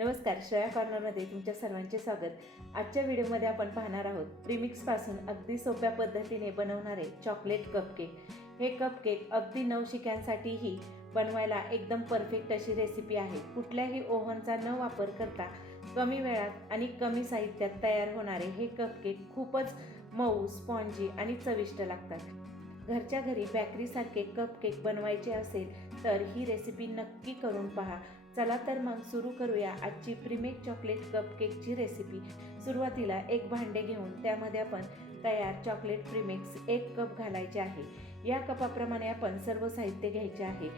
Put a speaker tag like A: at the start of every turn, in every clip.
A: नमस्कार श्रेया कॉर्नरमध्ये तुमच्या सर्वांचे स्वागत. आजच्या व्हिडिओमध्ये आपण पाहणार आहोत प्रीमिक्सपासून अगदी सोप्या पद्धतीने बनवणारे चॉकलेट कपकेक हे कपकेक अगदी नवशिक्यांसाठीही बनवायला एकदम परफेक्ट अशी रेसिपी आहे. कुठल्याही ओव्हनचा न वापर करता कमी वेळात आणि कमी साहित्यात तयार होणारे हे कपकेक खूपच मऊ स्पॉन्जी आणि चविष्ट लागतात. घरच्या घरी बॅकरीसारखे कपकेक बनवायचे असेल तर ही रेसिपी नक्की करून पहा. चला तर मग सुरू करूया आजची प्रीमेक चॉकलेट कपकेकची रेसिपी सुरुवातीला एक भांडे घेऊन त्यामध्ये आपण तयार चॉकलेट प्रीमिक्स एक कप घालायचे आहे. या कपाप्रमाणे आपण सर्व साहित्य घ्यायचे आहे.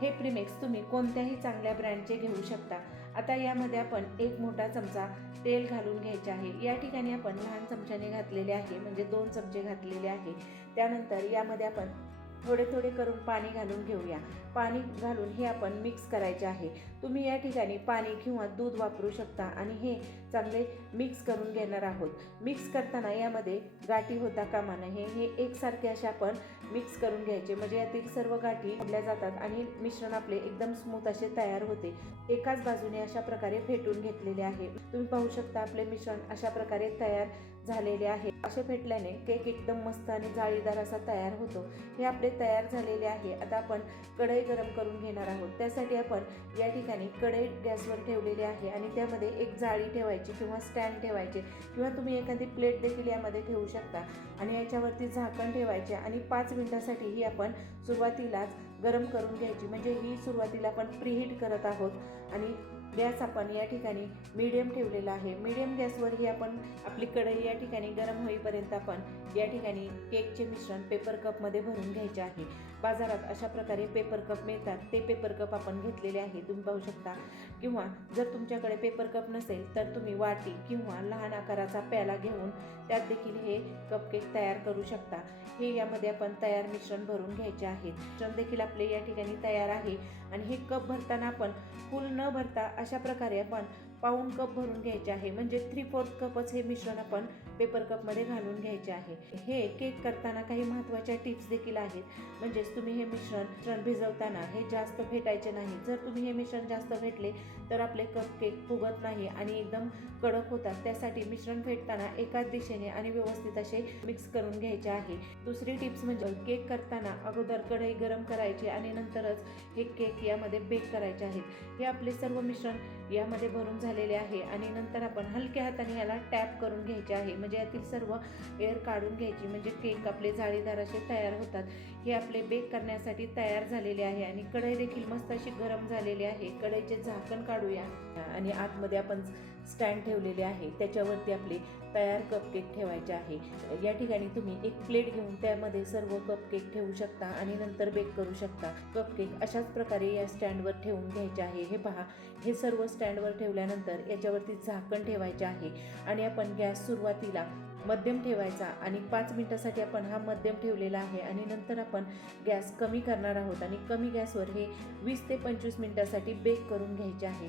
A: हे प्रीमिक्स तुम्ही कोणत्याही चांगल्या ब्रँडचे घेऊ शकता. आता यामध्ये आपण एक मोठा चमचा तेल घालून घ्यायचे आहे. या ठिकाणी आपण लहान चमच्याने घातलेले आहे म्हणजे दोन चमचे घातलेले आहे. त्यानंतर यामध्ये आपण थोडे थोडे करून पाणी घालून घेऊया. पाणी घालून हे आपण मिक्स करायचे आहे. तुम्ही या ठिकाणी पाणी किंवा दूध वापरू शकता आणि हे चांगले मिक्स करून घेणार आहोत. मिक्स करताना यामध्ये गाठी होता कामा नये. हे एकसारखे असे आपण मिक्स करून घ्यायचे. म्हणजे यातील सर्व गाठी ओढल्या जातात आणि मिश्रण आपले एकदम स्मूथ असे तयार होते. एकाच बाजूने अशा प्रकारे फेटून घेतलेले आहे. तुम्ही पाहू शकता आपले मिश्रण अशा प्रकारे तयार झालेले आहे. असे फेटल्याने केक एकदम मस्त आणि जाळीदार असा तयार होतो. हे आपले तयार झालेले आहे. आता आपण कढई गरम करून घेणार आहोत. त्यासाठी आपण या ठिकाणी कढई गॅसवर ठेवलेली आहे आणि त्यामध्ये एक जाळी ठेवायची किंवा स्टँड ठेवायचे किंवा तुम्ही एखादी प्लेट देखील यामध्ये ठेवू शकता. आणि याच्यावरती झाकण ठेवायचे आणि पाच मिनटासाठी ही आपण सुरुवातीलाच गरम करून घ्यायची. म्हणजे ही सुरुवातीला आपण प्रीहीट करत आहोत आणि गॅस आपण या ठिकाणी मीडियम ठेवलेला आहे. मीडियम गॅसवर ही आपण आपली कढई या ठिकाणी गरम होईपर्यंत आपण या ठिकाणी केकचे मिश्रण पेपर कपमध्ये भरून घ्यायचे आहे. बाजारात अशा प्रकारे पेपर कप मिळतात. ते पेपर कप आपण घेतलेले आहे तुम्ही पाहू शकता. किंवा जर तुमच्याकडे पेपर कप नसेल तर तुम्ही वाटी किंवा लहान आकाराचा प्याला घेऊन त्यात देखील हे कपकेक तयार करू शकता. हे यामध्ये आपण तयार मिश्रण भरून घ्यायचे आहे. मिश्रण देखील आपले या ठिकाणी तयार आहे. आणि हे कप भरताना आपण फुल न भरता अशा प्रकारे आपण पाऊण कप भरून घ्यायचे आहे. म्हणजे थ्री फोर्थ कपच हे मिश्रण आपण पेपर कपमध्ये घालून घ्यायचे आहे. हे केक करताना काही महत्त्वाच्या टिप्स देखील आहेत. म्हणजेच तुम्ही हे मिश्रण मिश्रण भिजवताना हे जास्त फेटायचे नाही. जर तुम्ही हे मिश्रण जास्त फेटले तर आपले कप केक फुगत नाही आणि एकदम कडक होतात. त्यासाठी मिश्रण फेटताना एकाच दिशेने आणि व्यवस्थित असे मिक्स करून घ्यायचे आहे. दुसरी टिप्स म्हणजे केक करताना अगोदर कढई गरम करायची आणि नंतरच हे केक यामध्ये बेक करायचे आहेत. हे आपले सर्व मिश्रण यामध्ये भरून झालेले आहे आणि नंतर आपण हलक्या हाताने याला टॅप करून घ्यायचे आहे. म्हणजे यातील सर्व एअर काढून घ्यायची. म्हणजे केक आपले जाळीदार असे तयार होतात. हे आपले बेक करण्यासाठी तयार झालेले आहे आणि कढई देखील मस्त अशी गरम झालेली आहे. कढईचे झाकण काढूया. आणि आतमध्ये आपण स्टँड ठेवलेले आहे. त्याच्यावरती आपले तयार कपकेक ठेवायचे आहे. या ठिकाणी तुम्ही एक प्लेट घेऊन त्यामध्ये सर्व कपकेक ठेवू शकता आणि नंतर बेक करू शकता. कपकेक अशाच प्रकारे या स्टँडवर ठेवून घ्यायचे आहे. हे पहा हे सर्व स्टँडवर ठेवल्यानंतर याच्यावरती झाकण ठेवायचे आहे आणि आपण गॅस सुरुवातीला मध्यम ठेवायचा आणि पाच मिनटासाठी आपण हा मध्यम ठेवलेला आहे आणि नंतर आपण गॅस कमी करणार आहोत आणि कमी गॅसवर हे वीस ते पंचवीस मिनटासाठी बेक करून घ्यायचे आहे.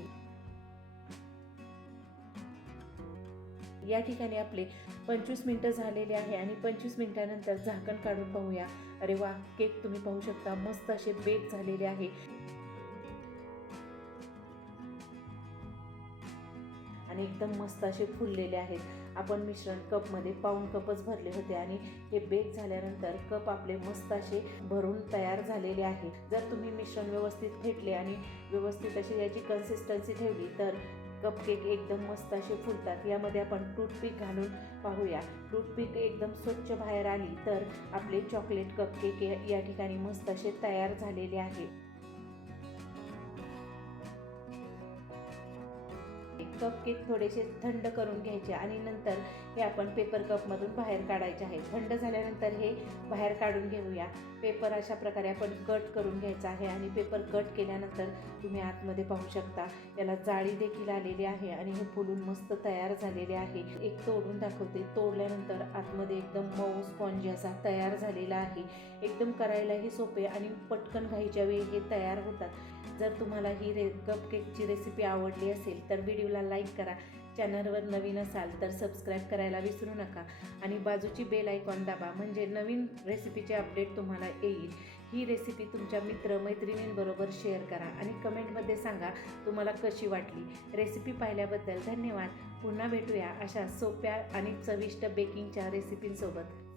A: या ठिकाणी आपले पंचवीस मिनटं झालेले आहे आणि पंचवीस मिनटानंतर झाकण काढून पाहूया. अरे वा केक तुम्ही पाहू शकता मस्त असे बेक झालेले आहे. आणि एकदम मस्त असे फुललेले आहेत. आपण मिश्रण कपमध्ये पाऊण कपच भरले होते आणि हे बेक झाल्यानंतर कप आपले मस्त असे भरून तयार झालेले आहे. जर तुम्ही मिश्रण व्यवस्थित फेटले आणि व्यवस्थित अशी याची कन्सिस्टन्सी ठेवली तर कपकेक एकदम मस्त असे फुलतात. यामध्ये आपण टूथपिक घालून पाहूया. टूथपिक एकदम स्वच्छ बाहेर आली तर आपले चॉकलेट कपकेक या ठिकाणी मस्त असे तयार झालेले आहे कपकेक थोडेसे थंड करून घ्यायचे आणि नंतर हे आपण पेपर कपमधून बाहेर काढायचे आहे. थंड झाल्यानंतर हे बाहेर काढून घेऊया. पेपर अशा प्रकारे आपण कट करून घ्यायचा आहे आणि पेपर कट केल्यानंतर तुम्ही आतमध्ये पाहू शकता याला जाळी देखील आलेली आहे आणि हे फुलून मस्त तयार झालेले आहे. एक तोडून दाखवते. तोडल्यानंतर आतमध्ये एकदम मऊ स्पॉन्जी असा तयार झालेला आहे. एकदम करायलाही सोपे आणि पटकन घाईच्या वेळी हे तयार होतात. जर तुम्हाला ही रे कपकेकची रेसिपी आवडली असेल तर व्हिडिओला लाईक करा. चॅनलवर नवीन असाल तर सबस्क्राईब करायला विसरू नका. आणि बाजूची बेल आयकॉन दाबा म्हणजे नवीन रेसिपीचे अपडेट तुम्हाला येईल. ही रेसिपी तुमच्या मित्र मैत्रिणींबरोबर शेअर करा आणि कमेंटमध्ये सांगा तुम्हाला कशी वाटली. रेसिपी पाहिल्याबद्दल धन्यवाद. पुन्हा भेटूया अशा सोप्या आणि चविष्ट बेकिंगच्या रेसिपींसोबत